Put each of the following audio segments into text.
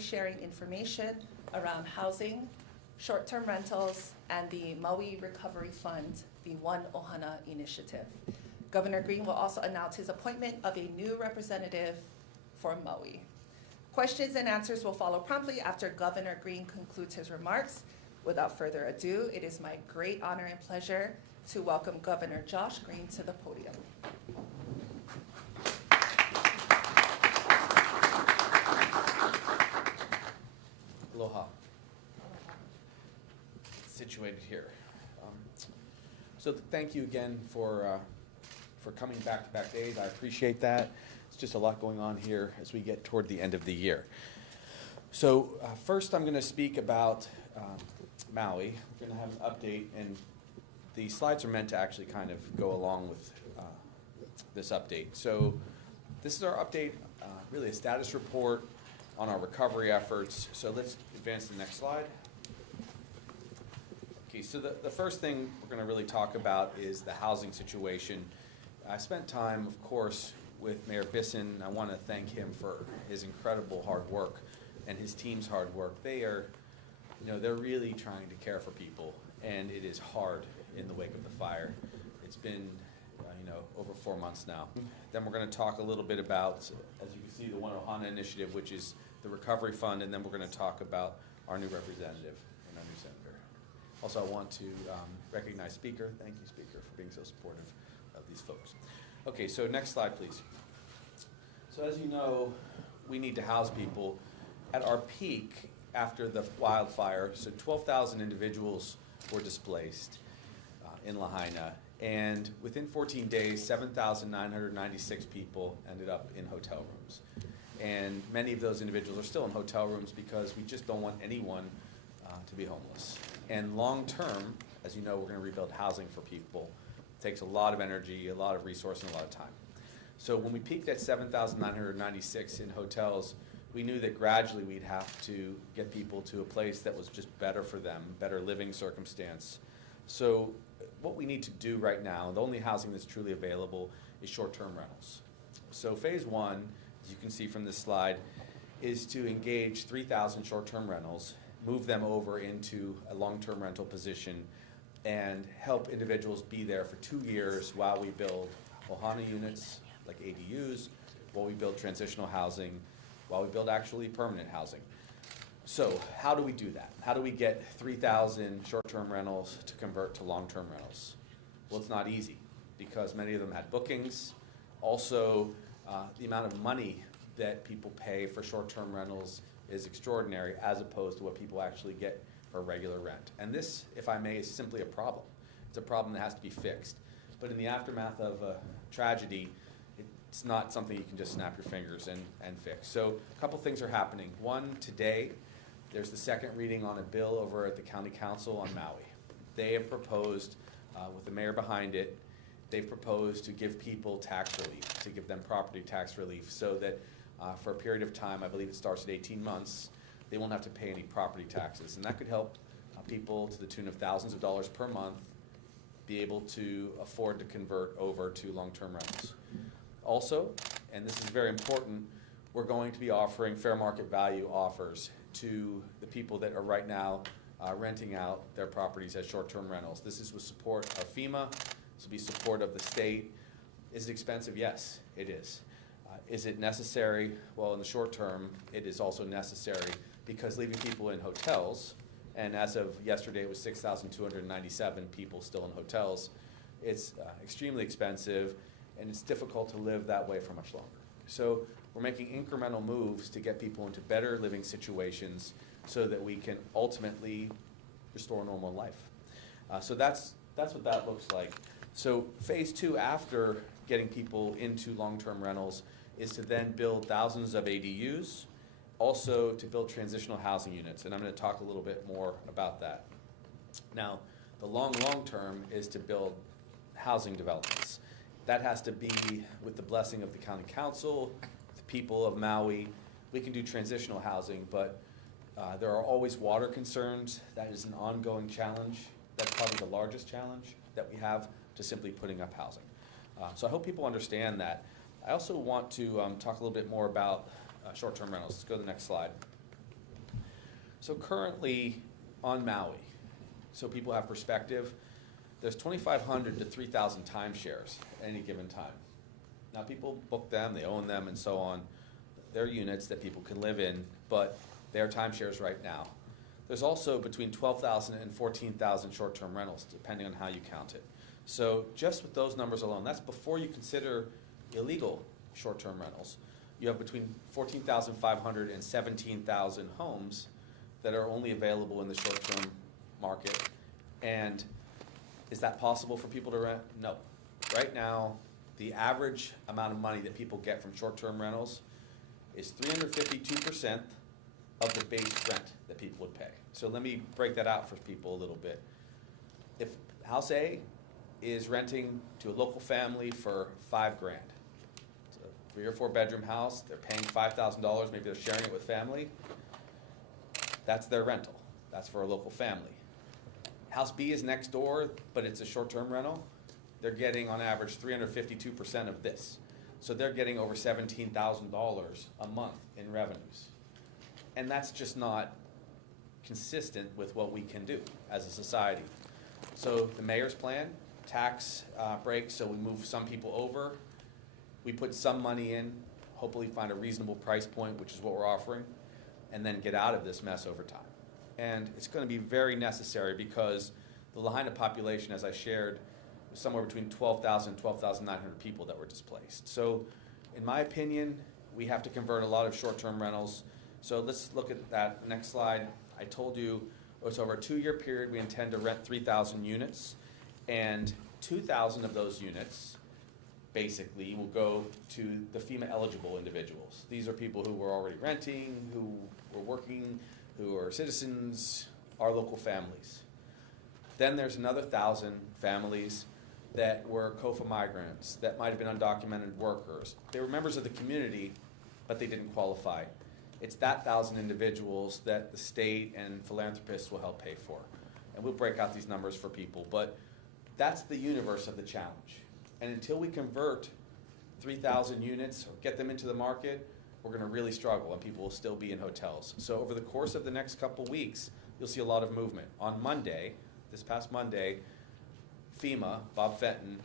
sharing information around housing, short-term rentals, and the Maui Recovery Fund, the One Ohana Initiative. Governor Green will also announce his appointment of a new representative for Maui. Questions and answers will follow promptly after Governor Green concludes his remarks. Without further ado, it is my great honor and pleasure to welcome Governor Josh Green to the podium. Aloha. Situated here. So thank you again for coming back-to-back days. I appreciate that. It's just a lot going on here as we get toward the end of the year. So first I'm going to speak about Maui. We're going to have an update, and the slides are meant to actually kind of go along with this update. So this is our update, really a status report on our recovery efforts. So let's advance to the next slide. Okay, so the first thing we're going to really talk about is the housing situation. I spent time, of course, with Mayor Bisson. I want to thank him for his incredible hard work and his team's hard work. They're really trying to care for people, and it is hard in the wake of the fire. It's been over 4 months now. Then we're going to talk a little bit about, as you can see, the One Ohana Initiative, which is the Recovery Fund, and then we're going to talk about our new representative and our new senator. Also, I want to recognize Speaker. Thank you, Speaker, for being so supportive of these folks. Okay, so next slide, please. So as you know, we need to house people. At our peak after the wildfire, so 12,000 individuals were displaced in Lahaina. And within 14 days, 7,996 people ended up in hotel rooms. And many of those individuals are still in hotel rooms because we just don't want anyone to be homeless. And long term, as you know, we're going to rebuild housing for people. It takes a lot of energy, a lot of resource, and a lot of time. So when we peaked at 7,996 in hotels, we knew that gradually we'd have to get people to a place that was just better for them, better living circumstance. So what we need to do right now, the only housing that's truly available, is short-term rentals. So phase one, as you can see from this slide, is to engage 3,000 short-term rentals, move them over into a long-term rental position, and help individuals be there for 2 years while we build Ohana units, like ADUs, while we build transitional housing, while we build actually permanent housing. So how do we do that? How do we get 3,000 short-term rentals to convert to long-term rentals? Well, it's not easy because many of them had bookings. Also, the amount of money that people pay for short-term rentals is extraordinary as opposed to what people actually get for regular rent. And this, if I may, is simply a problem. It's a problem that has to be fixed. But in the aftermath of a tragedy, it's not something you can just snap your fingers and fix. So a couple things are happening. One, today, there's the second reading on a bill over at the County Council on Maui. They have proposed, with the mayor behind it, they've proposed to give people tax relief, to give them property tax relief so that for a period of time, I believe it starts at 18 months, they won't have to pay any property taxes. And that could help people to the tune of thousands of dollars per month be able to afford to convert over to long-term rentals. Also, and this is very important, we're going to be offering fair market value offers to the people that are right now renting out their properties as short-term rentals. This is with support of FEMA. This will be support of the state. Is it expensive? Yes, it is. Is it necessary? Well, in the short term, it is also necessary because leaving people in hotels, and as of yesterday, it was 6,297 people still in hotels. It's extremely expensive, and it's difficult to live that way for much longer. So we're making incremental moves to get people into better living situations so that we can ultimately restore normal life. So that's what that looks like. So phase two, after getting people into long-term rentals, is to then build thousands of ADUs, also to build transitional housing units, and I'm going to talk a little bit more about that. Now, the long term is to build housing developments. That has to be with the blessing of the County Council, the people of Maui. We can do transitional housing, but there are always water concerns. That is an ongoing challenge. That's probably the largest challenge that we have to simply putting up housing. So I hope people understand that. I also want to talk a little bit more about short-term rentals. Let's go to the next slide. So currently on Maui, so people have perspective, there's 2,500 to 3,000 timeshares at any given time. Now people book them, they own them and so on. They're units that people can live in, but they're timeshares right now. There's also between 12,000 and 14,000 short-term rentals, depending on how you count it. So just with those numbers alone, that's before you consider illegal short-term rentals. You have between 14,500 and 17,000 homes that are only available in the short-term market. And is that possible for people to rent? No. Right now, the average amount of money that people get from short-term rentals is 352% of the base rent that people would pay. So let me break that out for people a little bit. If House A is renting to a local family for $5,000, it's a 3 or 4 bedroom house, they're paying $5,000, maybe they're sharing it with family, that's their rental. That's for a local family. House B is next door, but it's a short-term rental. They're getting on average 352% of this. So they're getting over $17,000 a month in revenues. And that's just not consistent with what we can do as a society. So the mayor's plan, tax breaks, so we move some people over. We put some money in, hopefully find a reasonable price point, which is what we're offering, and then get out of this mess over time. And it's going to be very necessary because the Lahaina population, as I shared, was somewhere between 12,000 and 12,900 people that were displaced. So in my opinion, we have to convert a lot of short-term rentals. So let's look at that next slide. I told you it's over a 2-year period. We intend to rent 3,000 units, and 2,000 of those units basically will go to the FEMA eligible individuals. These are people who were already renting, who were working, who are citizens, our local families. Then there's another 1,000 families that were COFA migrants, that might have been undocumented workers. They were members of the community, but they didn't qualify. It's that 1,000 individuals that the state and philanthropists will help pay for. And we'll break out these numbers for people, but that's the universe of the challenge. And until we convert 3,000 units or get them into the market, we're going to really struggle and people will still be in hotels. So over the course of the next couple weeks, you'll see a lot of movement. On Monday, this past Monday, FEMA, Bob Fenton,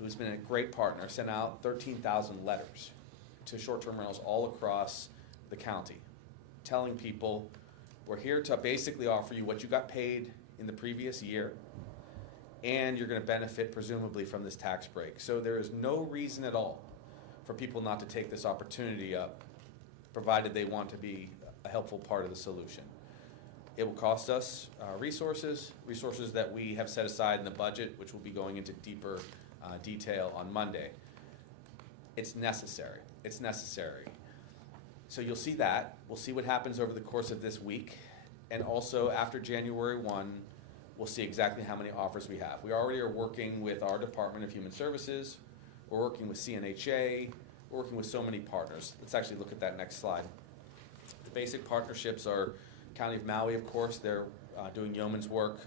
who's been a great partner, sent out 13,000 letters to short-term rentals all across the county, telling people, we're here to basically offer you what you got paid in the previous year, and you're going to benefit presumably from this tax break. So there is no reason at all for people not to take this opportunity up, provided they want to be a helpful part of the solution. It will cost us resources that we have set aside in the budget, which will be going into deeper detail on Monday. It's necessary. It's necessary. So you'll see that. We'll see what happens over the course of this week. And also after January 1, we'll see exactly how many offers we have. We already are working with our Department of Human Services. We're working with CNHA. We're working with so many partners. Let's actually look at that next slide. The basic partnerships are County of Maui, of course. They're doing yeoman's work.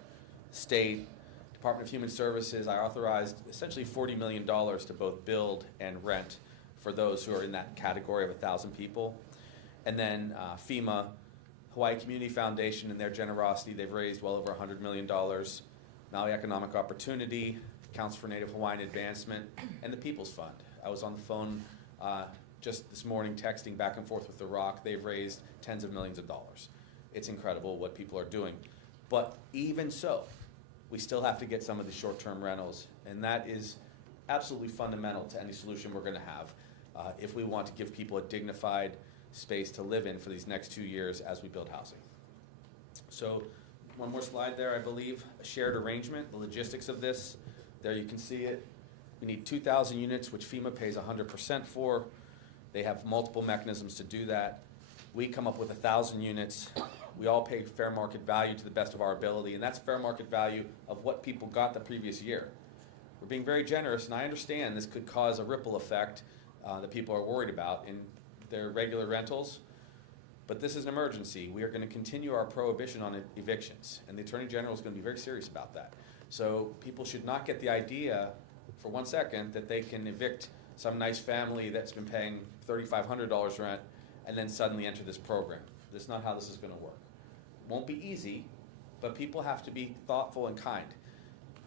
State, Department of Human Services. I authorized essentially $40 million to both build and rent for those who are in that category of 1,000 people. And then FEMA, Hawaii Community Foundation, and their generosity, they've raised well over $100 million. Maui Economic Opportunity, Council for Native Hawaiian Advancement, and the People's Fund. I was on the phone just this morning texting back and forth with The Rock. They've raised tens of millions of dollars. It's incredible what people are doing. But even so, we still have to get some of the short-term rentals, and that is absolutely fundamental to any solution we're going to have if we want to give people a dignified space to live in for these next 2 years as we build housing. So one more slide there, I believe, a shared arrangement, the logistics of this. There you can see it. We need 2,000 units, which FEMA pays 100% for. They have multiple mechanisms to do that. We come up with 1,000 units. We all pay fair market value to the best of our ability, and that's fair market value of what people got the previous year. We're being very generous, and I understand this could cause a ripple effect that people are worried about in their regular rentals, but this is an emergency. We are going to continue our prohibition on evictions, and the Attorney General is going to be very serious about that. So people should not get the idea for 1 second that they can evict some nice family that's been paying $3,500 rent and then suddenly enter this program. That's not how this is going to work. Won't be easy, but people have to be thoughtful and kind.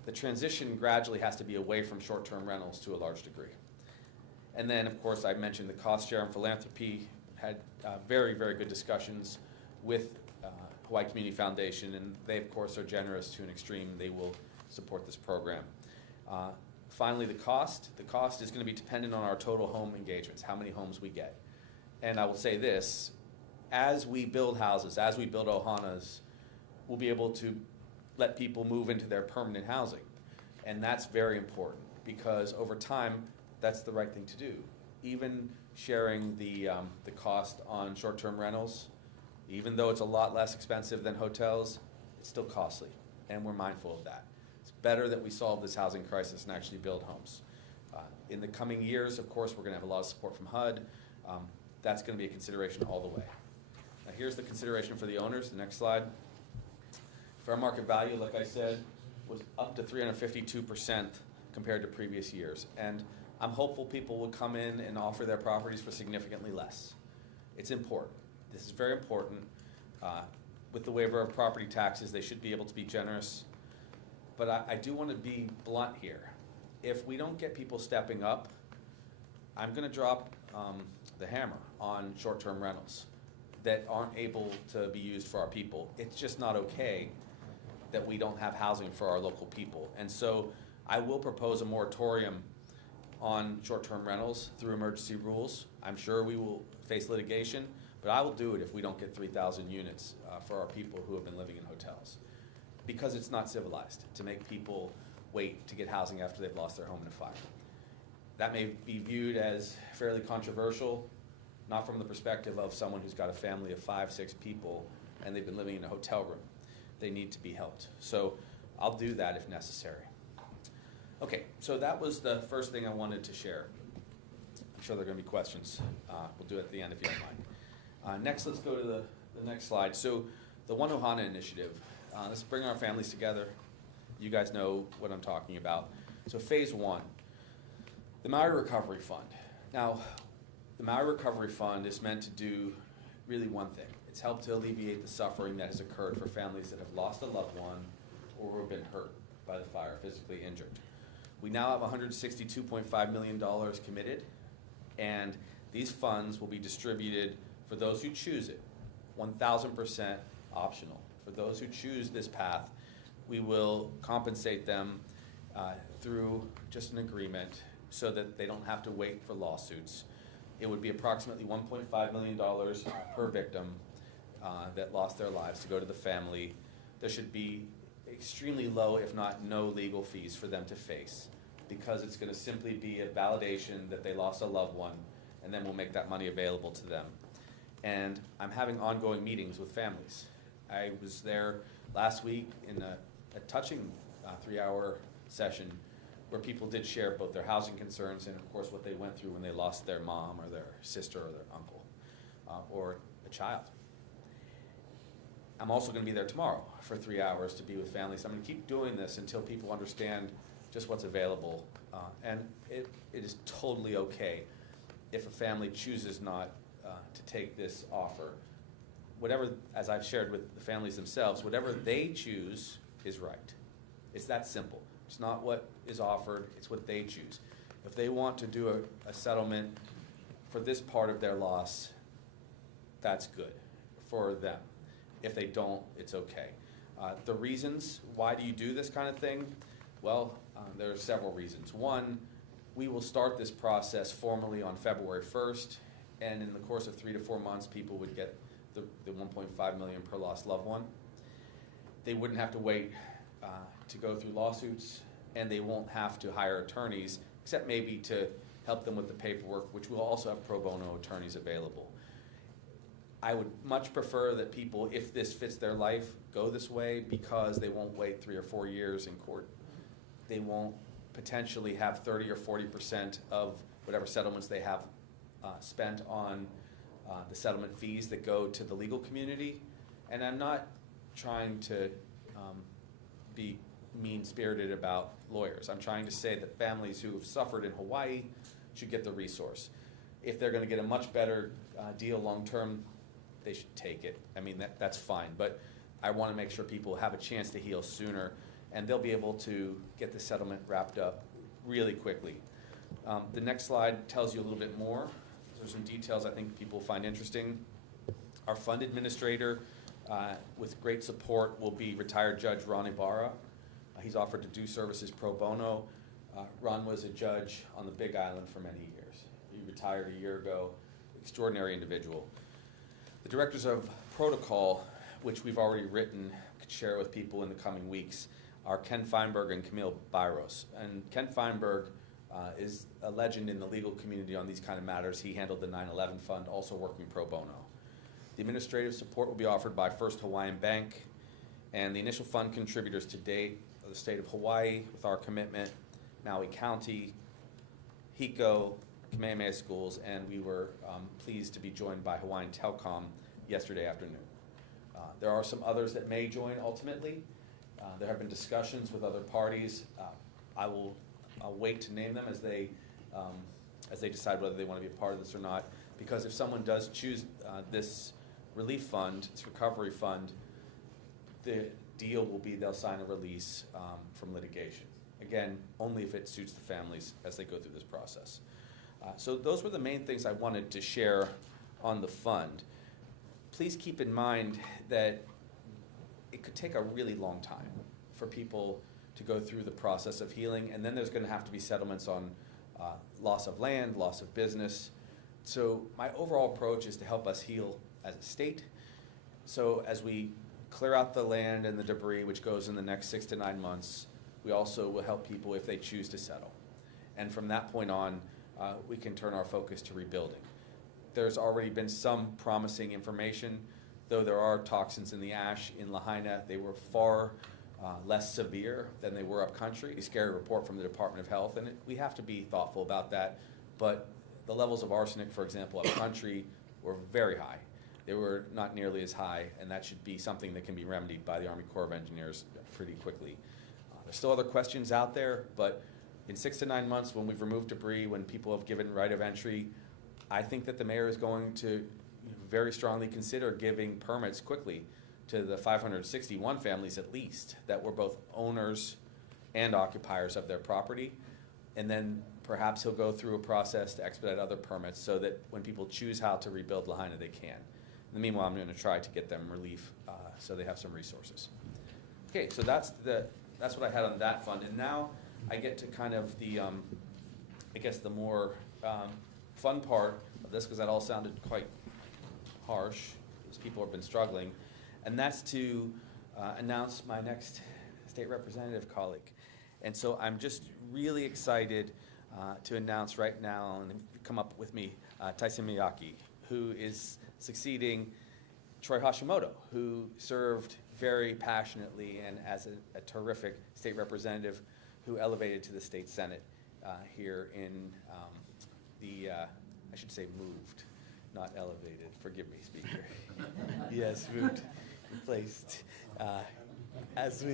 The transition gradually has to be away from short-term rentals to a large degree. And then, of course, I mentioned the cost share and philanthropy, had very, very good discussions with Hawaii Community Foundation, and they, of course, are generous to an extreme. They will support this program. Finally, the cost. The cost is going to be dependent on our total home engagements, how many homes we get. And I will say this, as we build houses, as we build ohanas, we'll be able to let people move into their permanent housing. And that's very important, because over time, that's the right thing to do. Even sharing the cost on short-term rentals, even though it's a lot less expensive than hotels, it's still costly, and we're mindful of that. It's better that we solve this housing crisis and actually build homes. In the coming years, of course, we're going to have a lot of support from HUD. That's going to be a consideration all the way. Now, here's the consideration for the owners. The next slide. Fair market value, like I said, was up to 352% compared to previous years. And I'm hopeful people will come in and offer their properties for significantly less. It's important. This is very important. With the waiver of property taxes, they should be able to be generous. But I do want to be blunt here. If we don't get people stepping up, I'm going to drop the hammer on short-term rentals that aren't able to be used for our people. It's just not okay that we don't have housing for our local people. And so I will propose a moratorium on short-term rentals through emergency rules. I'm sure we will face litigation, but I will do it if we don't get 3,000 units for our people who have been living in hotels. Because it's not civilized to make people wait to get housing after they've lost their home in a fire. That may be viewed as fairly controversial, not from the perspective of someone who's got a family of 5, 6 people and they've been living in a hotel room. They need to be helped. So I'll do that if necessary. Okay, so that was the first thing I wanted to share. I'm sure there are going to be questions. We'll do it at the end if you don't mind. Next, let's go to the next slide. So the One Ohana Initiative. Let's bring our families together. You guys know what I'm talking about. So phase 1, the Maui Recovery Fund. Now, the Maui Recovery Fund is meant to do really one thing. It's helped to alleviate the suffering that has occurred for families that have lost a loved one or who have been hurt by the fire, physically injured. We now have $162.5 million committed, and these funds will be distributed for those who choose it, 1,000% optional. For those who choose this path, we will compensate them through just an agreement so that they don't have to wait for lawsuits. It would be approximately $1.5 million per victim that lost their lives to go to the family. There should be extremely low, if not no, legal fees for them to face, because it's going to simply be a validation that they lost a loved one, and then we'll make that money available to them. And I'm having ongoing meetings with families. I was there last week in a touching 3-hour session where people did share both their housing concerns and, of course, what they went through when they lost their mom or their sister or their uncle or a child. I'm also going to be there tomorrow for 3 hours to be with families. I'm going to keep doing this until people understand just what's available. And it is totally okay if a family chooses not to take this offer. Whatever, as I've shared with the families themselves, whatever they choose is right. It's that simple. It's not what is offered, it's what they choose. If they want to do a settlement for this part of their loss, that's good for them. If they don't, it's okay. The reasons, why do you do this kind of thing? Well, there are several reasons. One, we will start this process formally on February 1st, and in the course of 3 to 4 months, people would get the $1.5 million per lost loved one. They wouldn't have to wait to go through lawsuits, and they won't have to hire attorneys, except maybe to help them with the paperwork, which we'll also have pro bono attorneys available. I would much prefer that people, if this fits their life, go this way, because they won't wait 3 or 4 years in court. They won't potentially have 30 or 40% of whatever settlements they have spent on the settlement fees that go to the legal community. And I'm not trying to be mean-spirited about lawyers. I'm trying to say that families who have suffered in Hawaii should get the resource. If they're going to get a much better deal long-term, they should take it. I mean, that's fine. But I want to make sure people have a chance to heal sooner, and they'll be able to get the settlement wrapped up really quickly. The next slide tells you a little bit more. There's some details I think people find interesting. Our fund administrator, with great support, will be retired Judge Ron Ibarra. He's offered to do services pro bono. Ron was a judge on the Big Island for many years. He retired a year ago. Extraordinary individual. The directors of protocol, which we've already written, could share with people in the coming weeks, are Ken Feinberg and Camille Byros. And Ken Feinberg is a legend in the legal community on these kind of matters. He handled the 9/11 fund, also working pro bono. The administrative support will be offered by First Hawaiian Bank, and the initial fund contributors to date are the state of Hawaii, with our commitment, Maui County, HECO, Kamehameha Schools, and we were pleased to be joined by Hawaiian Telcom yesterday afternoon. There are some others that may join ultimately. There have been discussions with other parties. I'll wait to name them as they decide whether they want to be a part of this or not, because if someone does choose this relief fund, this recovery fund, the deal will be they'll sign a release from litigation. Again, only if it suits the families as they go through this process. So those were the main things I wanted to share on the fund. Please keep in mind that it could take a really long time for people to go through the process of healing, and then there's going to have to be settlements on loss of land, loss of business. So my overall approach is to help us heal as a state. So as we clear out the land and the debris, which goes in the next 6 to 9 months, we also will help people if they choose to settle. And from that point on, we can turn our focus to rebuilding. There's already been some promising information, though there are toxins in the ash in Lahaina. They were far less severe than they were upcountry. A scary report from the Department of Health, and we have to be thoughtful about that. But the levels of arsenic, for example, upcountry were very high. They were not nearly as high, and that should be something that can be remedied by the Army Corps of Engineers pretty quickly. There's still other questions out there, but in 6 to 9 months, when we've removed debris, when people have given right of entry, I think that the mayor is going to very strongly consider giving permits quickly to the 561 families at least that were both owners and occupiers of their property. And then perhaps he'll go through a process to expedite other permits so that when people choose how to rebuild Lahaina, they can. In the meanwhile, I'm going to try to get them relief so they have some resources. Okay, so that's what I had on that fund. And now I get to kind of the, I guess the more fun part of this, because that all sounded quite harsh, as people have been struggling, and that's to announce my next state representative colleague. And so I'm just really excited to announce right now, and come up with me, Tyson Miyake, who is succeeding Troy Hashimoto, who served very passionately and as a terrific state representative who elevated to the state senate here in I should say moved, not elevated. Forgive me, Speaker. Yes, moved, replaced. As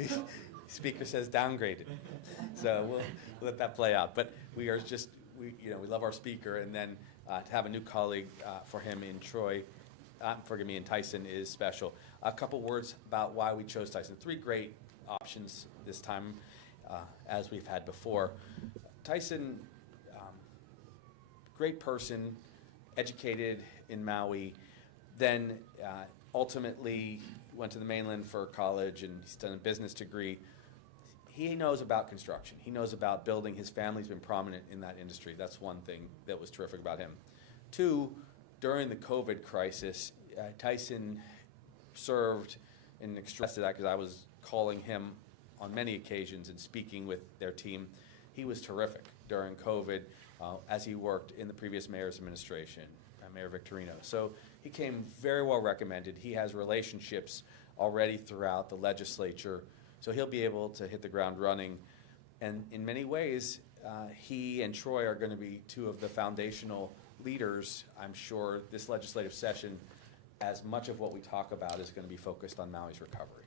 Speaker says, downgraded. So we'll let that play out. But we are just, we love our Speaker, and then to have a new colleague for him in Troy, in Tyson is special. A couple words about why we chose Tyson. 3 great options this time, as we've had before. Tyson, great person, educated in Maui, then ultimately went to the mainland for college, and he's done a business degree. He knows about construction. He knows about building. His family's been prominent in that industry. That's one thing that was terrific about him. 2, during the COVID crisis, Tyson served in extra to that, because I was calling him on many occasions and speaking with their team. He was terrific during COVID as he worked in the previous mayor's administration, Mayor Victorino. So he came very well recommended. He has relationships already throughout the legislature, so he'll be able to hit the ground running. And in many ways, he and Troy are going to be 2 of the foundational leaders, I'm sure, this legislative session. As much of what we talk about is going to be focused on Maui's recovery.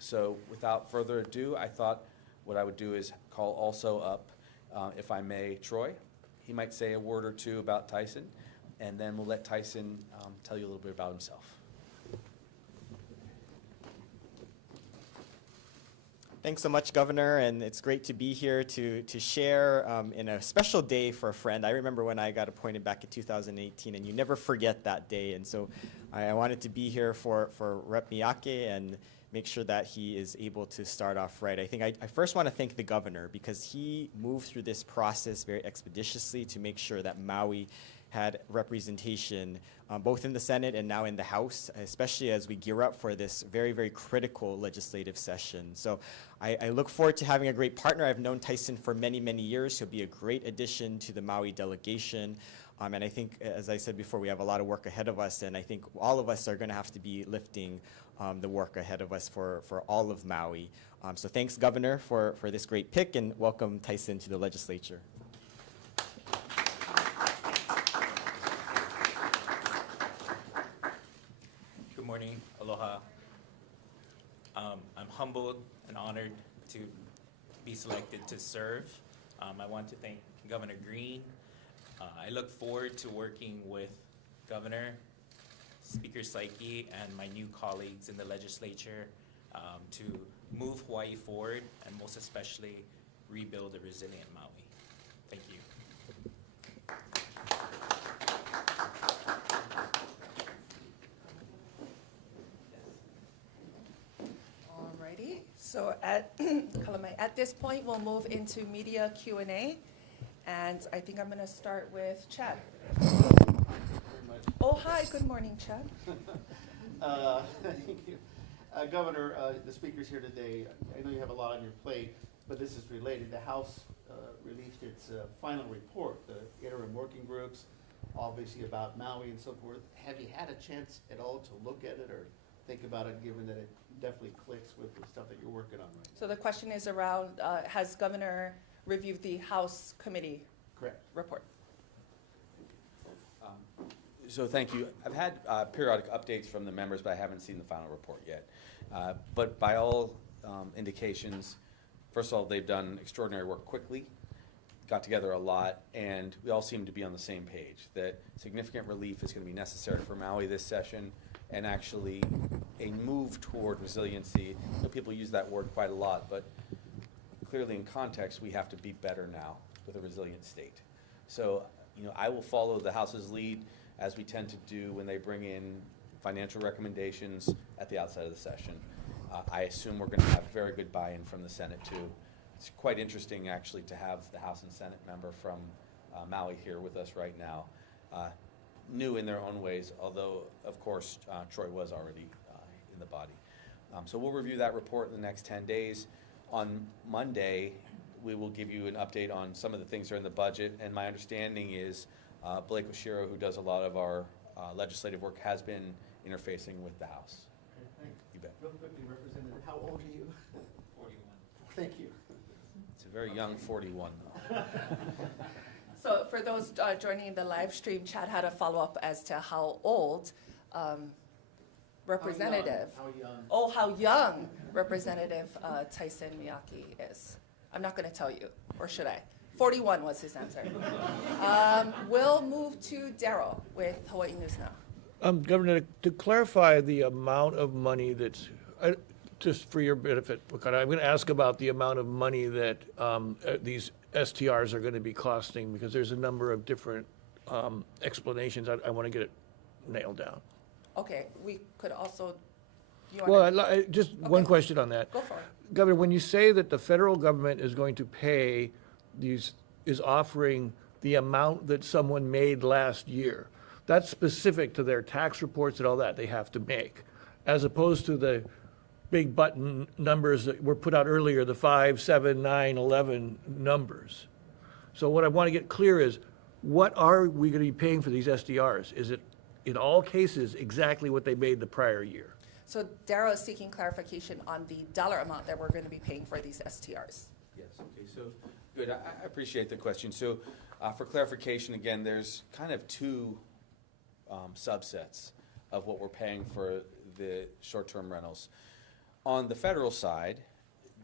So without further ado, I thought what I would do is call also up, if I may, Troy. He might say a word or 2 about Tyson, and then we'll let Tyson tell you a little bit about himself. Thanks so much, Governor, and it's great to be here to share in a special day for a friend. I remember when I got appointed back in 2018, and you never forget that day. And so I wanted to be here for Rep. Miyake and make sure that he is able to start off right. I think I first want to thank the governor because he moved through this process very expeditiously to make sure that Maui had representation both in the Senate and now in the House, especially as we gear up for this very, very critical legislative session. So I look forward to having a great partner. I've known Tyson for many, many years. He'll be a great addition to the Maui delegation. And I think, as I said before, we have a lot of work ahead of us, and I think all of us are going to have to be lifting the work ahead of us for all of Maui. So thanks, Governor, for this great pick, and welcome Tyson to the legislature. Good morning, aloha. I'm humbled and honored to be selected to serve. I want to thank Governor Green. I look forward to working with Governor, Speaker Saiki, and my new colleagues in the legislature to move Hawaii forward and most especially rebuild a resilient Maui. Thank you. Alrighty, so at Kalamai, at this point, we'll move into media Q&A. And I think I'm going to start with Chad. Oh, hi, good morning, Chad. Thank you. Governor, the speaker's here today. I know you have a lot on your plate, but this is related. The House released its final report, the interim working groups, obviously about Maui and so forth. Have you had a chance at all to look at it or think about it, given that it definitely clicks with the stuff that you're working on right now? So the question is around, has Governor reviewed the House committee Correct. report? So thank you. I've had periodic updates from the members, but I haven't seen the final report yet. But by all indications, first of all, they've done extraordinary work quickly, got together a lot, and we all seem to be on the same page that significant relief is going to be necessary for Maui this session, and actually a move toward resiliency. I know people use that word quite a lot, but clearly in context, we have to be better now with a resilient state. So, I will follow the House's lead, as we tend to do when they bring in financial recommendations at the outset of the session. I assume we're going to have very good buy-in from the Senate, too. It's quite interesting, actually, to have the House and Senate member from Maui here with us right now. New in their own ways, although, of course, Troy was already in the body. So we'll review that report in the next 10 days. On Monday, we will give you an update on some of the things that are in the budget, and my understanding is Blake Oshiro, who does a lot of our legislative work, has been interfacing with the House. Okay, thanks. You bet. Real quickly, Representative, how old are you? 41. Thank you. It's a very young 41, though. So for those joining the live stream, Chad had a follow-up as to how old Representative. How young? Oh, how young Representative Tyson Miyake is. I'm not going to tell you, or should I? 41 was his answer. We'll move to Daryl with Hawaii News Now. Governor, to clarify the amount of money that's, just for your benefit, I'm going to ask about the amount of money that these STRs are going to be costing, because there's a number of different explanations. I want to get it nailed down. Okay, we could also. Just one question on that. Go for it. Governor, when you say that the federal government is going to pay is offering the amount that someone made last year, that's specific to their tax reports and all that they have to make, as opposed to the big button numbers that were put out earlier, the 5, 7, 9, 11 numbers. So what I want to get clear is, what are we going to be paying for these SDRs? Is it, in all cases, exactly what they made the prior year? So Daryl is seeking clarification on the dollar amount that we're going to be paying for these STRs. Yes, okay, so, good, I appreciate the question. So, for clarification, again, there's kind of two subsets of what we're paying for the short-term rentals. On the federal side,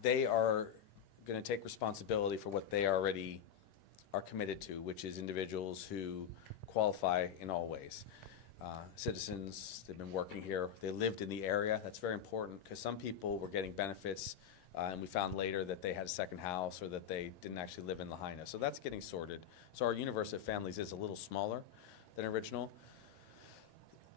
they are going to take responsibility for what they already are committed to, which is individuals who qualify in all ways. Citizens, they've been working here, they lived in the area. That's very important, because some people were getting benefits And we found later that they had a second house or that they didn't actually live in Lahaina. So that's getting sorted. So our universe of families is a little smaller than original.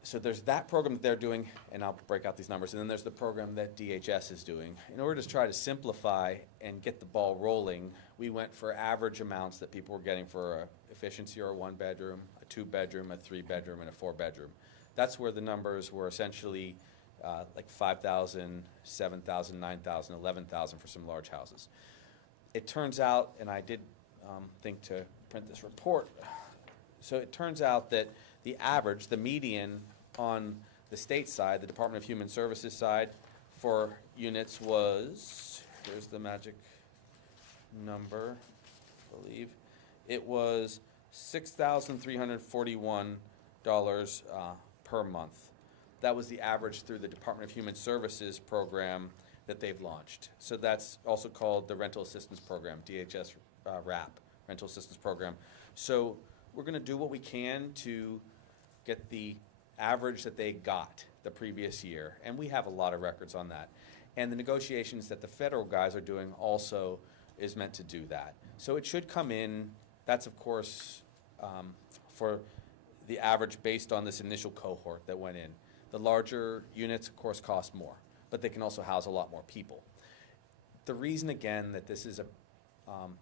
So there's that program that they're doing, and I'll break out these numbers, and then there's the program that DHS is doing. In order to try to simplify and get the ball rolling, we went for average amounts that people were getting for a efficiency or a 1-bedroom, a 2-bedroom, a 3-bedroom, and a 4-bedroom. That's where the numbers were essentially like 5,000, 7,000, 9,000, 11,000 for some large houses. It turns out, and I did think to print this report, so it turns out that the average, the median on the state side, the Department of Human Services side, for units was, here's the magic number, I believe, it was $6,341 per month. That was the average through the Department of Human Services program that they've launched. So that's also called the Rental Assistance Program, DHS RAP, Rental Assistance Program. So we're going to do what we can to get the average that they got the previous year, and we have a lot of records on that. And the negotiations that the federal guys are doing also is meant to do that. So it should come in, that's of course for the average based on this initial cohort that went in. The larger units, of course, cost more, but they can also house a lot more people. The reason, again, that this is a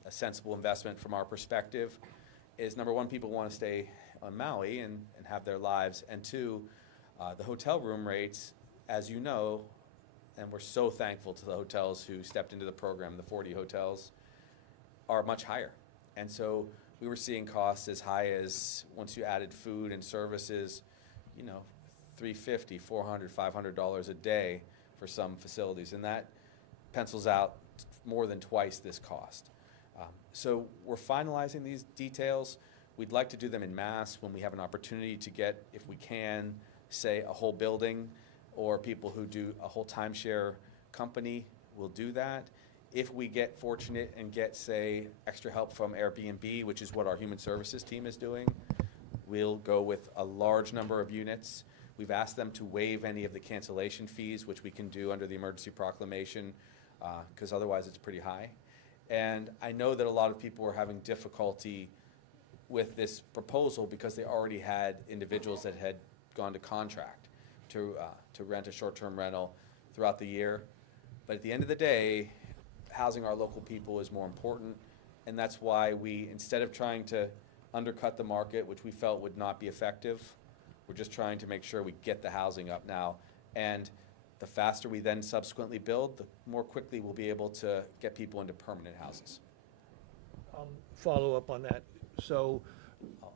sensible investment from our perspective is, number one, people want to stay on Maui and have their lives, and two, the hotel room rates, as you know, and we're so thankful to the hotels who stepped into the program, the 40 hotels, are much higher. And so we were seeing costs as high as, once you added food and services, you know, $350, $400, $500 a day for some facilities, and that pencils out more than twice this cost. So we're finalizing these details. We'd like to do them in mass when we have an opportunity to get, if we can, say a whole building, or people who do a whole timeshare company will do that. If we get fortunate and get, say, extra help from Airbnb, which is what our human services team is doing, we'll go with a large number of units. We've asked them to waive any of the cancellation fees, which we can do under the emergency proclamation, because otherwise it's pretty high. And I know that a lot of people were having difficulty with this proposal because they already had individuals that had gone to contract to rent a short-term rental throughout the year. But at the end of the day, housing our local people is more important, and that's why we, instead of trying to undercut the market, which we felt would not be effective, we're just trying to make sure we get the housing up now. And the faster we then subsequently build, the more quickly we'll be able to get people into permanent houses. Follow up on that. So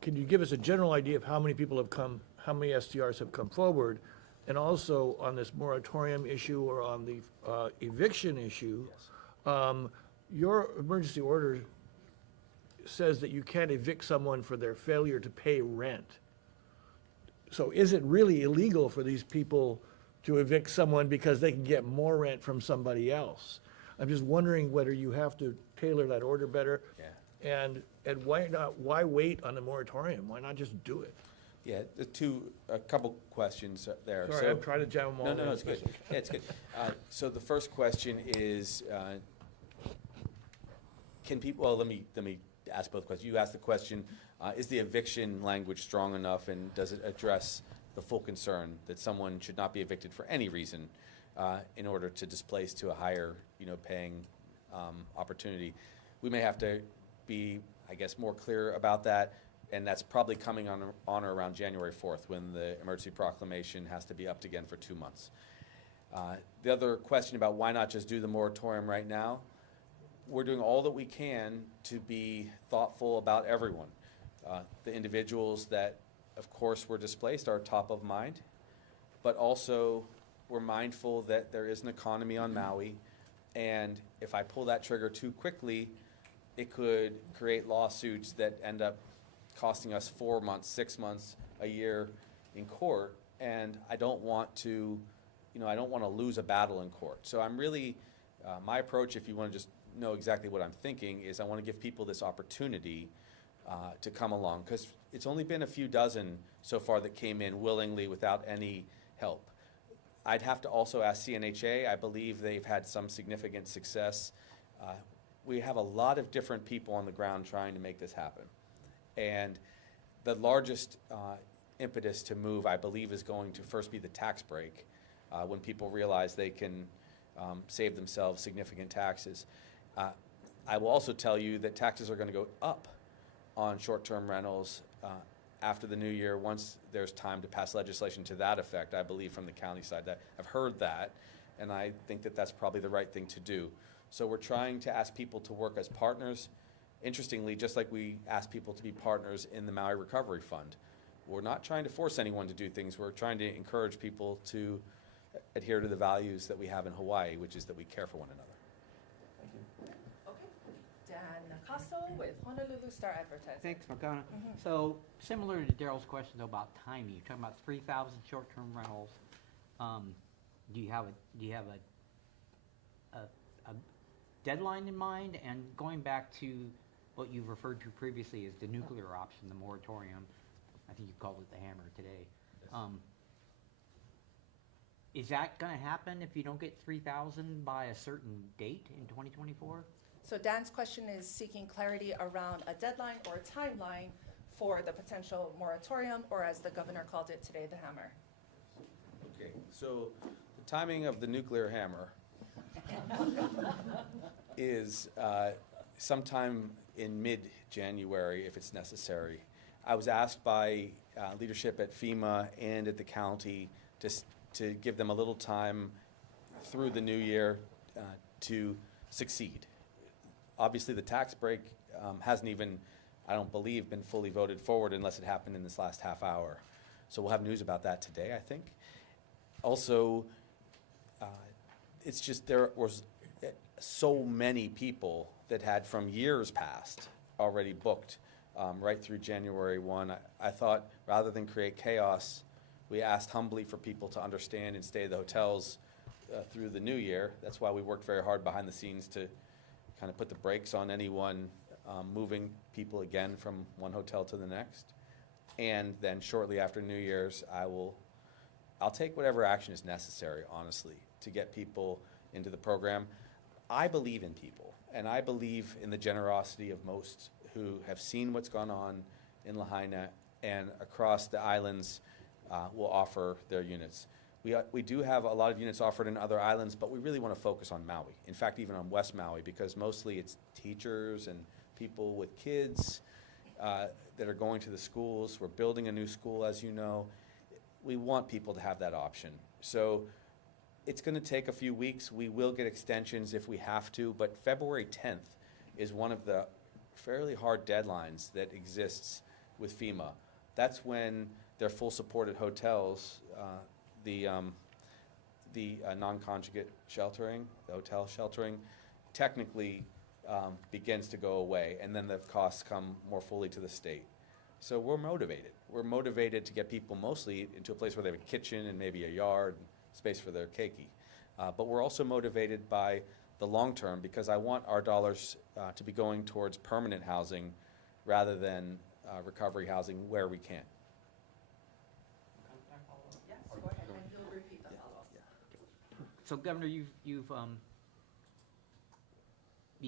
can you give us a general idea of how many people have come, how many STRs have come forward? And also on this moratorium issue or on the eviction issue, your emergency order says that you can't evict someone for their failure to pay rent. So is it really illegal for these people to evict someone because they can get more rent from somebody else? I'm just wondering whether you have to tailor that order better. Yeah. And why not, why wait on the moratorium? Why not just do it? Yeah, a couple questions there. Sorry, I'm trying to jam them all in. No, it's good. Yeah, it's good. So the first question is, can people, well, let me ask both questions. You asked the question, is the eviction language strong enough, and does it address the full concern that someone should not be evicted for any reason in order to displace to a higher, paying opportunity? We may have to be, I guess, more clear about that, and that's probably coming on or around January 4th when the emergency proclamation has to be upped again for 2 months. The other question about why not just do the moratorium right now, we're doing all that we can to be thoughtful about everyone. The individuals that, of course, were displaced are top of mind, but also we're mindful that there is an economy on Maui, and if I pull that trigger too quickly, it could create lawsuits that end up costing us 4 months, 6 months, a year in court, and I don't want to, I don't want to lose a battle in court. So I'm really, my approach, if you want to just know exactly what I'm thinking, is I want to give people this opportunity to come along, because it's only been a few dozen so far that came in willingly without any help. I'd have to also ask CNHA. I believe they've had some significant success. We have a lot of different people on the ground trying to make this happen. And the largest impetus to move, I believe, is going to first be the tax break, when people realize they can save themselves significant taxes. I will also tell you that taxes are going to go up on short-term rentals after the new year, once there's time to pass legislation to that effect, I believe, from the county side. That I've heard that, and I think that that's probably the right thing to do. So we're trying to ask people to work as partners. Interestingly, just like we ask people to be partners in the Maui Recovery Fund. We're not trying to force anyone to do things. We're trying to encourage people to adhere to the values that we have in Hawaii, which is that we care for one another. Okay, Dan Acosta with Honolulu Star Advertising. Thanks, Makana. Mhm. So similar to Daryl's question though about timing, you're talking about 3,000 short-term rentals. Do you have a deadline in mind? And going back to what you've referred to previously as the nuclear option, the moratorium, I think you called it the hammer today. Is that going to happen if you don't get 3,000 by a certain date in 2024? So Dan's question is seeking clarity around a deadline or a timeline for the potential moratorium, or as the governor called it today, the hammer. Okay, so the timing of the nuclear hammer is sometime in mid-January, if it's necessary. I was asked by leadership at FEMA and at the county to give them a little time through the new year to succeed. Obviously, the tax break hasn't even, I don't believe, been fully voted forward unless it happened in this last half hour. So we'll have news about that today, I think. Also, it's just there was so many people that had from years past already booked right through January 1. I thought rather than create chaos, we asked humbly for people to understand and stay at the hotels through the new year. That's why we worked very hard behind the scenes to kind of put the brakes on anyone moving people again from one hotel to the next. And then shortly after New Year's, I'll take whatever action is necessary, honestly, to get people into the program. I believe in people, and I believe in the generosity of most who have seen what's gone on in Lahaina and across the islands will offer their units. We do have a lot of units offered in other islands, but we really want to focus on Maui. In fact, even on West Maui, because mostly it's teachers and people with kids that are going to the schools. We're building a new school, as you know. We want people to have that option. So it's going to take a few weeks. We will get extensions if we have to, but February 10th is one of the fairly hard deadlines that exists with FEMA. That's when their full supported hotels, the non-conjugate sheltering, the hotel sheltering, technically begins to go away, and then the costs come more fully to the state. So we're motivated. We're motivated to get people mostly into a place where they have a kitchen and maybe a yard, space for their keiki. But we're also motivated by the long term, because I want our dollars to be going towards permanent housing rather than recovery housing where we can. Yes, go ahead, and you'll repeat the follow-up. So Governor, you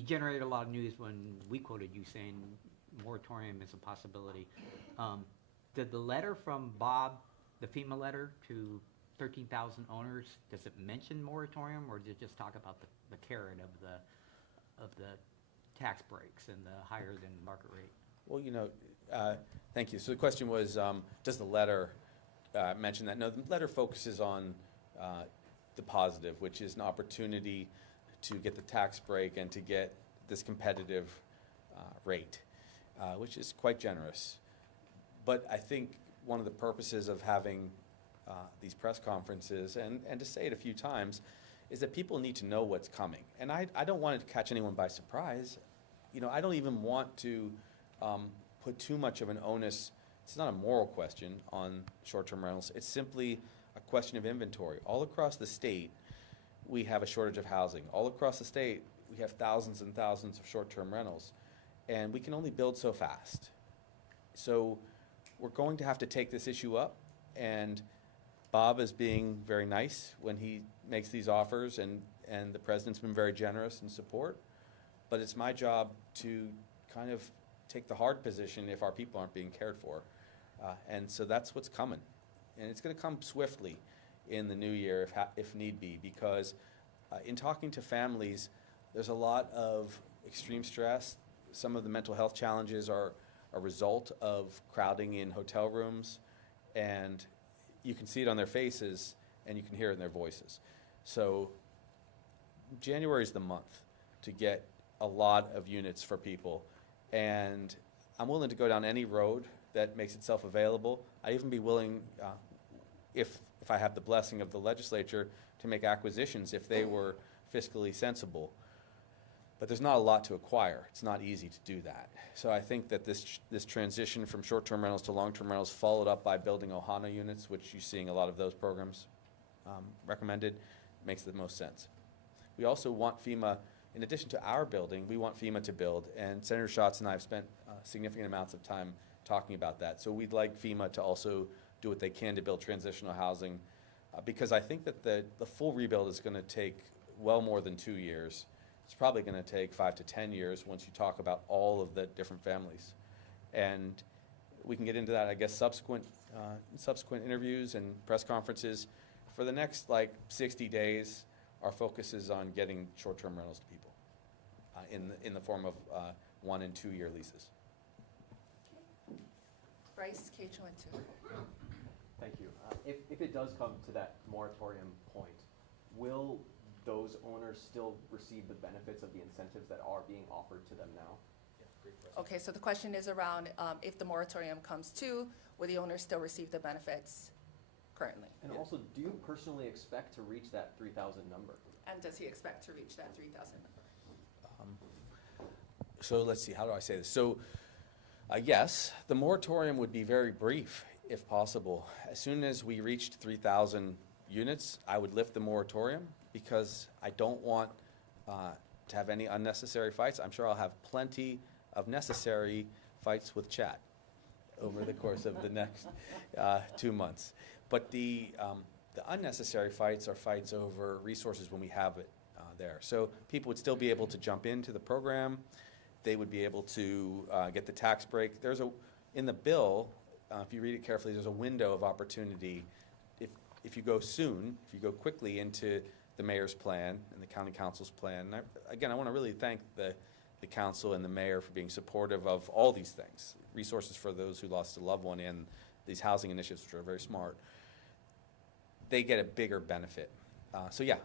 generated a lot of news when we quoted you saying moratorium is a possibility. Did the letter from Bob, the FEMA letter to 13,000 owners, does it mention moratorium, or does it just talk about the carrot of the tax breaks and the higher than market rate? Well, thank you. So the question was, does the letter mention that? No, the letter focuses on the positive, which is an opportunity to get the tax break and to get this competitive rate, which is quite generous. But I think one of the purposes of having these press conferences, and to say it a few times, is that people need to know what's coming. And I don't want it to catch anyone by surprise. I don't even want to put too much of an onus. It's not a moral question on short-term rentals. It's simply a question of inventory. All across the state, we have a shortage of housing. All across the state, we have thousands and thousands of short-term rentals. And we can only build so fast. So we're going to have to take this issue up. And Bob is being very nice when he makes these offers, and the president's been very generous in support. But it's my job to kind of take the hard position if our people aren't being cared for. And so that's what's coming. And it's going to come swiftly in the new year if need be, because in talking to families, there's a lot of extreme stress. Some of the mental health challenges are a result of crowding in hotel rooms, and you can see it on their faces and you can hear it in their voices. So January is the month to get a lot of units for people, and I'm willing to go down any road that makes itself available. I'd even be willing, if I have the blessing of the legislature, to make acquisitions if they were fiscally sensible. But there's not a lot to acquire. It's not easy to do that. So I think that this transition from short-term rentals to long-term rentals, followed up by building Ohana units, which you're seeing a lot of those programs recommended, makes the most sense. We also want FEMA, in addition to our building, we want FEMA to build, and Senator Schatz and I have spent significant amounts of time talking about that. So we'd like FEMA to also do what they can to build transitional housing, because I think that the full rebuild is going to take well more than 2 years. It's probably going to take 5 to 10 years once you talk about all of the different families. And we can get into that, I guess, subsequent interviews and press conferences. For the next, 60 days, our focus is on getting short-term rentals to people in the form of 1 and 2 year leases. Bryce, KHO2. Thank you. If it does come to that moratorium point, will those owners still receive the benefits of the incentives that are being offered to them now? Yeah, great question. Okay, so the question is around if the moratorium comes to, will the owners still receive the benefits currently? And also, do you personally expect to reach that 3,000 number? And does he expect to reach that 3,000 number? So let's see, how do I say this? So yes, the moratorium would be very brief if possible. As soon as we reached 3,000 units, I would lift the moratorium, because I don't want to have any unnecessary fights. I'm sure I'll have plenty of necessary fights with Chad over the course of the next 2 months. But the unnecessary fights are fights over resources when we have it there. So people would still be able to jump into the program. They would be able to get the tax break. In the bill, if you read it carefully, there's a window of opportunity. If you go soon, if you go quickly into the mayor's plan and the county council's plan. And I want to really thank the council and the mayor for being supportive of all these things, resources for those who lost a loved one, and these housing initiatives, which are very smart. They get a bigger benefit. So yeah,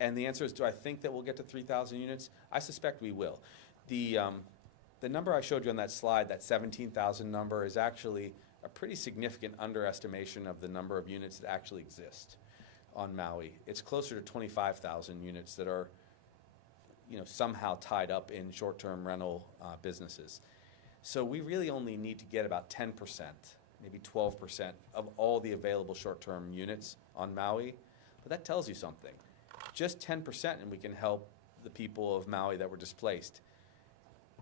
and the answer is, do I think that we'll get to 3,000 units? I suspect we will. The number I showed you on that slide, that 17,000 number, is actually a pretty significant underestimation of the number of units that actually exist on Maui. It's closer to 25,000 units that are, somehow tied up in short-term rental businesses. So we really only need to get about 10%, maybe 12% of all the available short-term units on Maui. But that tells you something. Just 10%, and we can help the people of Maui that were displaced.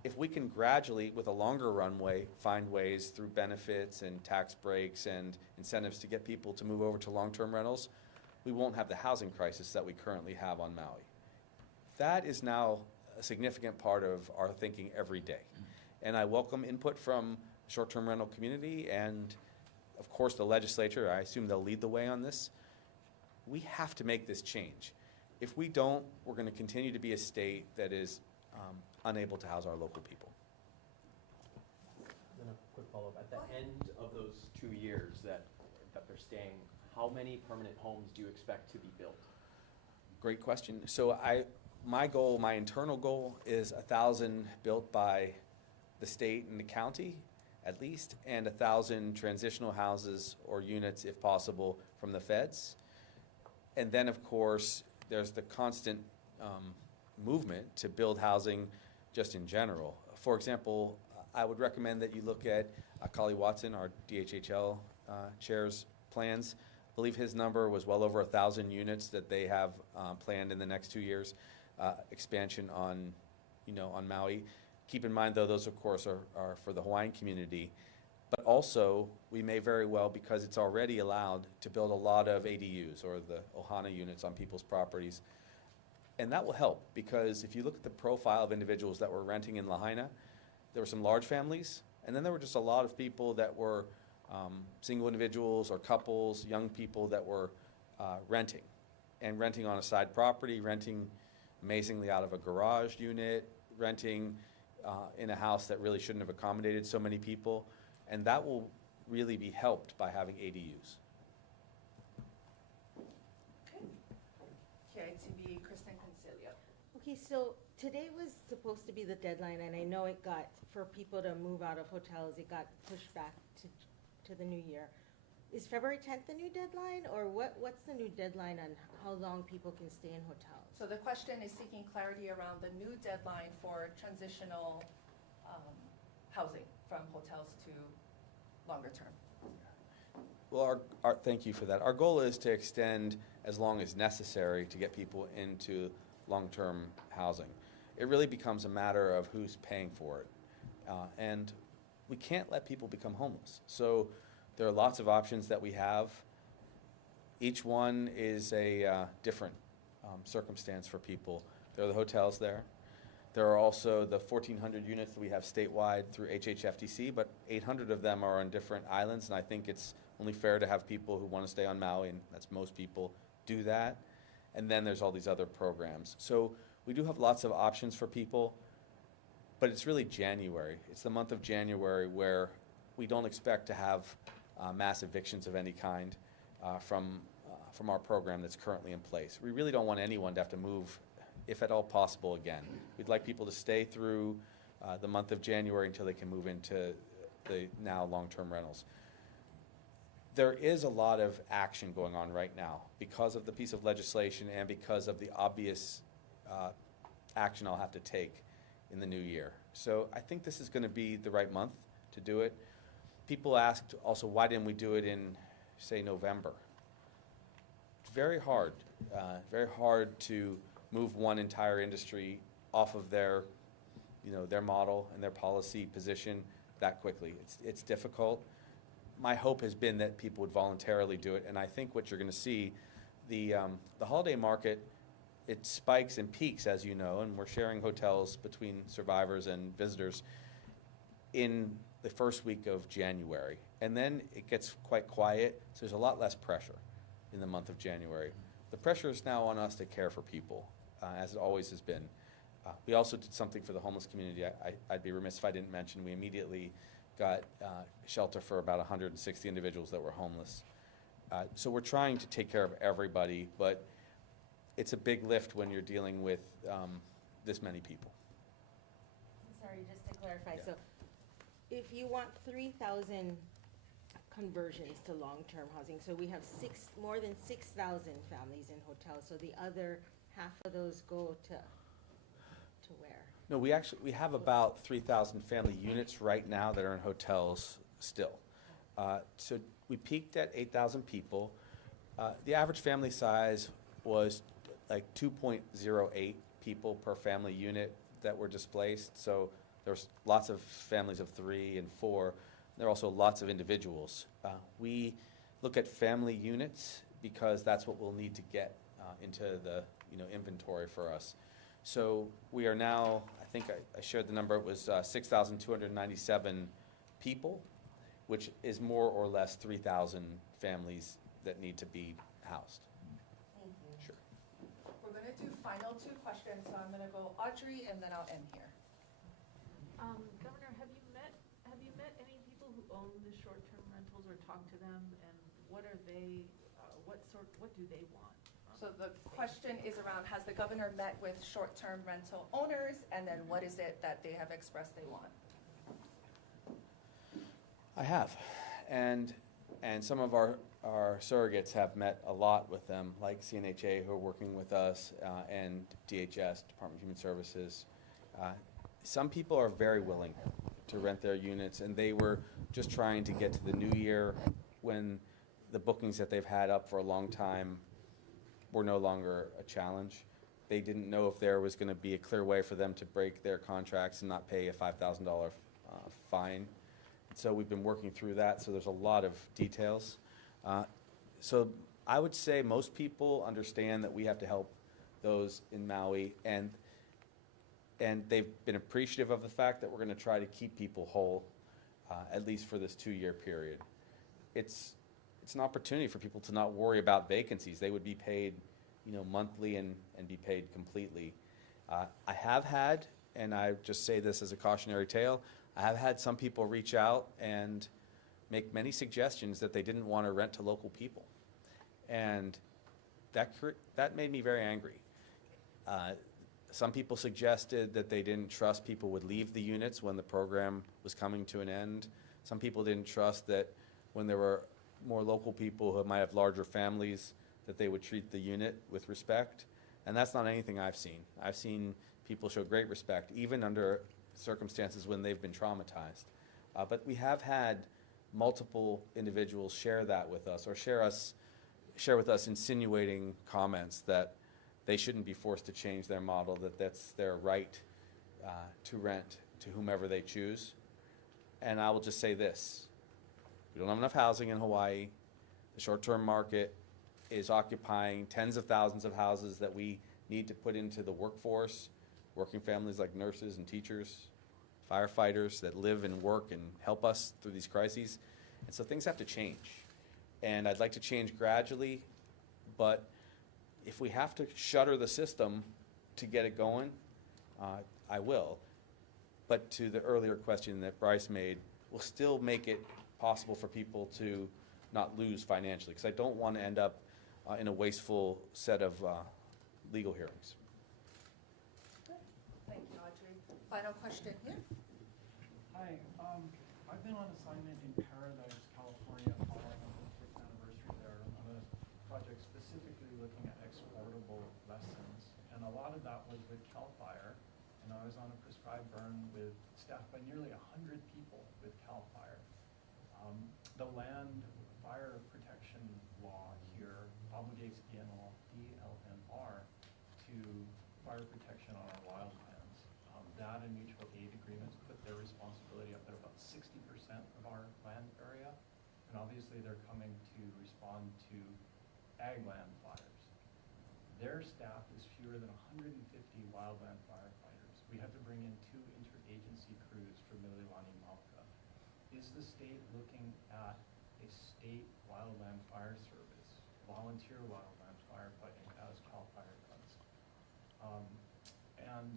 If we can gradually, with a longer runway, find ways through benefits and tax breaks and incentives to get people to move over to long-term rentals, we won't have the housing crisis that we currently have on Maui. That is now a significant part of our thinking every day. And I welcome input from the short-term rental community and, of course, the legislature. I assume they'll lead the way on this. We have to make this change. If we don't, we're going to continue to be a state that is unable to house our local people. Then a quick follow-up. At the end of those 2 years that they're staying, how many permanent homes do you expect to be built? Great question. So my internal goal is 1,000 built by the state and the county, at least, and 1,000 transitional houses or units, if possible, from the feds. And then, of course, there's the constant movement to build housing just in general. For example, I would recommend that you look at Kali Watson, our DHHL chair's plans. I believe his number was well over 1,000 units that they have planned in the next 2 years, expansion on Maui. Keep in mind, though, those of course are for the Hawaiian community. But also, we may very well, because it's already allowed, to build a lot of ADUs, or the Ohana units on people's properties. And that will help, because if you look at the profile of individuals that were renting in Lahaina, there were some large families, and then there were just a lot of people that were single individuals or couples, young people that were renting. And renting on a side property, renting amazingly out of a garage unit, renting in a house that really shouldn't have accommodated so many people. And that will really be helped by having ADUs. Okay. KITV, Kristen Concilio. Okay, so today was supposed to be the deadline, and I know it got, for people to move out of hotels, it got pushed back to the new year. Is February 10th the new deadline, or what's the new deadline on how long people can stay in hotels? So the question is seeking clarity around the new deadline for transitional housing from hotels to longer term. Well, thank you for that. Our goal is to extend as long as necessary to get people into long-term housing. It really becomes a matter of who's paying for it. And we can't let people become homeless. So there are lots of options that we have. Each one is a different circumstance for people. There are the hotels there. There are also the 1,400 units that we have statewide through HHFTC, but 800 of them are on different islands, and I think it's only fair to have people who want to stay on Maui, and that's most people, do that. And then there's all these other programs. So we do have lots of options for people, but it's really January. It's the month of January where we don't expect to have mass evictions of any kind from our program that's currently in place. We really don't want anyone to have to move, if at all possible, again. We'd like people to stay through the month of January until they can move into the now long-term rentals. There is a lot of action going on right now because of the piece of legislation and because of the obvious action I'll have to take in the new year. So I think this is going to be the right month to do it. People asked also, why didn't we do it in, say, November? It's very hard to move one entire industry off of their model and their policy position that quickly. It's difficult. My hope has been that people would voluntarily do it, and I think what you're going to see, the holiday market, it spikes and peaks, as you know, and we're sharing hotels between survivors and visitors in the first week of January. And then it gets quite quiet, so there's a lot less pressure in the month of January. The pressure is now on us to care for people, as it always has been. We also did something for the homeless community. I'd be remiss if I didn't mention, we immediately got shelter for about 160 individuals that were homeless. So we're trying to take care of everybody, but it's a big lift when you're dealing with this many people. Sorry, just to clarify, Yeah. so if you want 3,000 conversions to long-term housing, so we have more than 6,000 families in hotels, so the other half of those go to where? No, we have about 3,000 family units right now that are in hotels still. So we peaked at 8,000 people. The average family size was like 2.08 people per family unit that were displaced. So there's lots of families of 3 and 4. There are also lots of individuals. We look at family units because that's what we'll need to get into the inventory for us. So we are now, I think I shared the number, it was 6,297 people, which is more or less 3,000 families that need to be housed. Thank you. Sure. We're going to do final 2 questions, so I'm going to go Audrey and then I'll end here. Governor, have you met any people who own the short-term rentals or talked to them, and what are they, what do they want? So the question is around, has the governor met with short-term rental owners, and then what is it that they have expressed they want? I have, and some of our surrogates have met a lot with them, like CNHA, who are working with us, and DHS, Department of Human Services. Some people are very willing to rent their units, and they were just trying to get to the new year when the bookings that they've had up for a long time were no longer a challenge. They didn't know if there was going to be a clear way for them to break their contracts and not pay a $5,000 fine. So we've been working through that, so there's a lot of details. So I would say most people understand that we have to help those in Maui, and they've been appreciative of the fact that we're going to try to keep people whole, at least for this 2-year period. It's an opportunity for people to not worry about vacancies. They would be paid, monthly and be paid completely. I have had, and I just say this as a cautionary tale, I have had some people reach out and make many suggestions that they didn't want to rent to local people. And that made me very angry. Some people suggested that they didn't trust people would leave the units when the program was coming to an end. Some people didn't trust that when there were more local people who might have larger families, that they would treat the unit with respect. And that's not anything I've seen. I've seen people show great respect, even under circumstances when they've been traumatized. But we have had multiple individuals share that with us, or share with us insinuating comments that they shouldn't be forced to change their model, that that's their right to rent to whomever they choose. And I will just say this: we don't have enough housing in Hawaii. The short-term market is occupying tens of thousands of houses that we need to put into the workforce, working families like nurses and teachers, firefighters that live and work and help us through these crises. And so things have to change. And I'd like to change gradually, but if we have to shutter the system to get it going, I will. But to the earlier question that Bryce made, we'll still make it possible for people to not lose financially, because I don't want to end up in a wasteful set of legal hearings. Thank you, Audrey. Final question here. Hi, I've been on assignment in Paradise, California, following the 50th anniversary there on a project specifically looking at exportable lessons. And a lot of that was with CAL FIRE, and I was on a prescribed burn with staffed by nearly 100 people with CAL FIRE. The land fire protection law here obligates DLNR to fire protection on our wildlands. That and mutual aid agreements put their responsibility up at about 60% of our land area, and obviously they're coming to respond to ag land fires. Their staff is fewer than 150 wildland firefighters. We have to bring in 2 interagency crews for Mililani Malka. Is the state looking at a state wildland fire service, volunteer wildland firefighting as CAL FIRE does? And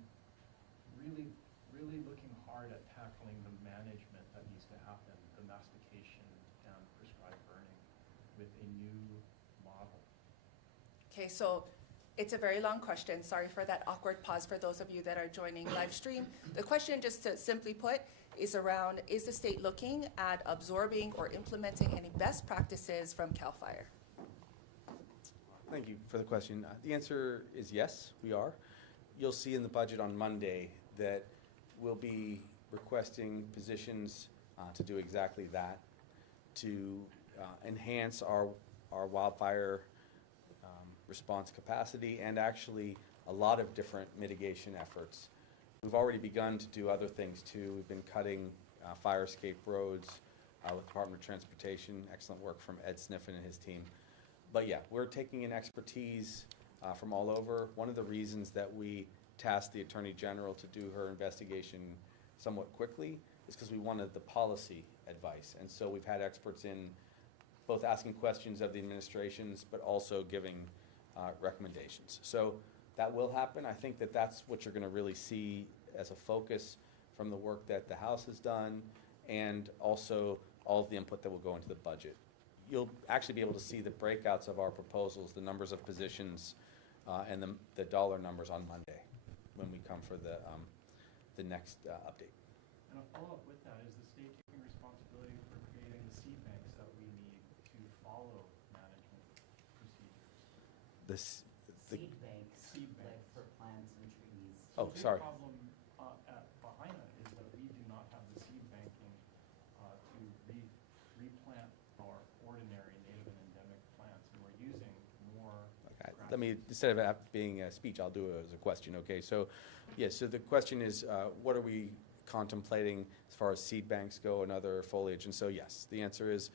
really looking hard at tackling the management that needs to happen, the mastication and prescribed burning with a new model. Okay, so it's a very long question. Sorry for that awkward pause for those of you that are joining live stream. The question, just to simply put, is around, is the state looking at absorbing or implementing any best practices from CAL FIRE? Thank you for the question. The answer is yes, we are. You'll see in the budget on Monday that we'll be requesting positions to do exactly that, to enhance our wildfire response capacity, and actually a lot of different mitigation efforts. We've already begun to do other things too. We've been cutting fire escape roads with Department of Transportation. Excellent work from Ed Sniffen and his team. But yeah, we're taking in expertise from all over. One of the reasons that we tasked the Attorney General to do her investigation somewhat quickly is because we wanted the policy advice. And so we've had experts in both asking questions of the administrations, but also giving recommendations. So that will happen. I think that that's what you're going to really see as a focus from the work that the House has done, and also all of the input that will go into the budget. You'll actually be able to see the breakouts of our proposals, the numbers of positions, and the dollar numbers on Monday when we come for the next update. And a follow-up with that, is the state taking responsibility for creating the seed banks that we need to follow management procedures? Seed banks, Seed like banks. for plants and trees. Oh, The big sorry. problem at Lahaina is that we do not have the seed banking to replant our ordinary native and endemic plants, and we're using more. Okay, let me, instead of being a speech, I'll do it as a question, okay? So, yes, so the question is, what are we contemplating as far as seed banks go and other foliage. And so, yes, the answer is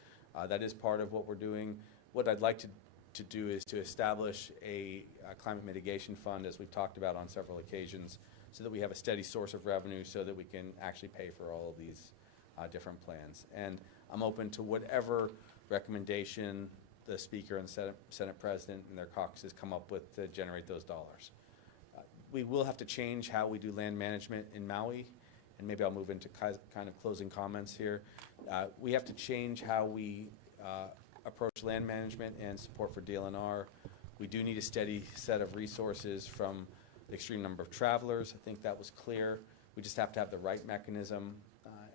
that is part of what we're doing. What I'd like to do is to establish a climate mitigation fund, as we've talked about on several occasions, so that we have a steady source of revenue so that we can actually pay for all of these different plans. And I'm open to whatever recommendation the Speaker and Senate President and their caucuses come up with to generate those dollars. We will have to change how we do land management in Maui, and maybe I'll move into kind of closing comments here. We have to change how we approach land management and support for DLNR. We do need a steady set of resources from the extreme number of travelers. I think that was clear. We just have to have the right mechanism,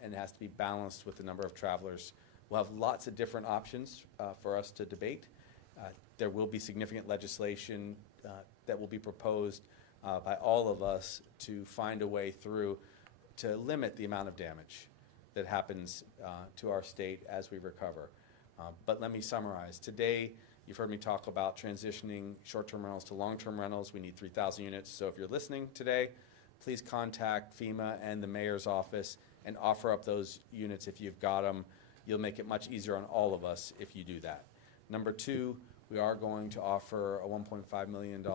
and it has to be balanced with the number of travelers. We'll have lots of different options for us to debate. There will be significant legislation that will be proposed by all of us to find a way through to limit the amount of damage that happens to our state as we recover. But let me summarize. Today, you've heard me talk about transitioning short-term rentals to long-term rentals. We need 3,000 units. So if you're listening today, please contact FEMA and the mayor's office and offer up those units if you've got them. You'll make it much easier on all of us if you do that. Number two, we are going to offer a $1.5 million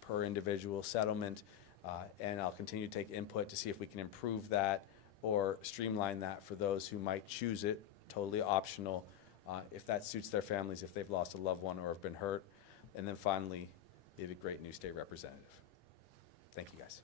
per individual settlement, and I'll continue to take input to see if we can improve that or streamline that for those who might choose it, totally optional, if that suits their families, if they've lost a loved one or have been hurt. And then finally, we have a great new state representative. Thank you, guys.